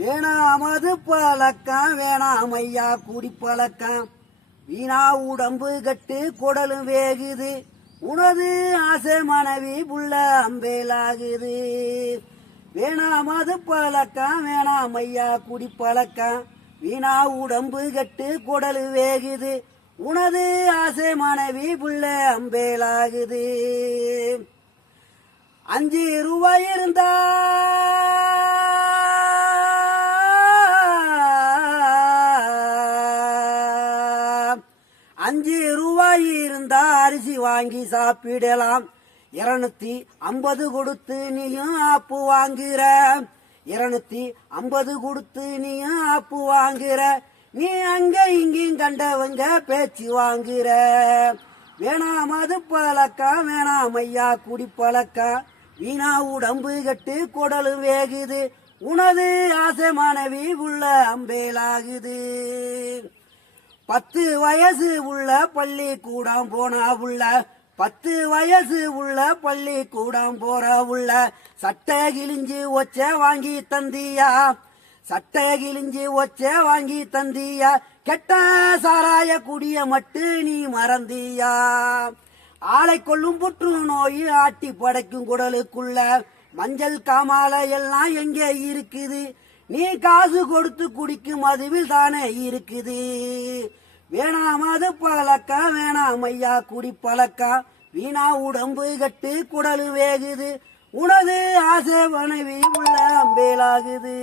வேணாமது பழக்கம் வேணாம் ஐயா குடிப்பழக்கம் வீணா உடம்பு கட்டு குடலும் வேகுது உனது ஆசை மனைவி புள்ள அம்பேலாகுது. வேணாமது பழக்கம் வேணாம் ஐயா குடிப்பழக்கம் வீணா உடம்பு கட்டு குடலு வேகுது உனது ஆசை மனைவி புள்ள அம்பேலாகுது. 5 ரூபாய் இருந்தா 5 ரூபாய் இருந்தா அரிசி வாங்கி சாப்பிடலாம். 250 கொடுத்து நீயும் ஆப்பு வாங்குற. 250 கொடுத்து நீயும் ஆப்பு வாங்குற. நீ அங்க இங்கேயும் கண்டவங்க பேச்சு வாங்குற. வேணாமது பழக்கம் வேணாம் ஐயா குடிப்பழக்கம் வீணா உடம்பு கட்டு குடலும் வேகுது உனது ஆசை மனைவி உள்ள அம்பேலாகுது. 10 வயசு உள்ள பள்ளி கூடம் போனா உள்ள 10 வயசு உள்ள பள்ளி கூடம் போற உள்ள சட்டை கிழிஞ்சு ஒச்ச வாங்கி தந்தியா. சட்டை கிழிஞ்சு ஒச்ச வாங்கி தந்தியா. கெட்ட சாராய குடிய மட்டு நீ மறந்தியா. ஆளை கொள்ளும் புற்று நோய் ஆட்டி படைக்கும் குடலுக்குள்ள மஞ்சள் காமால எல்லாம் எங்கே இருக்குது. நீ காசு கொடுத்து குடிக்கும் மதுவில் தானே இருக்குது. வேணாமது பழக்கம் வேணாம் ஐயா குடிப்பழக்கம் வீணா உடம்பு கட்டு குடலு வேகுது உனது ஆசை மனைவி உள்ள அம்பேலாகுது.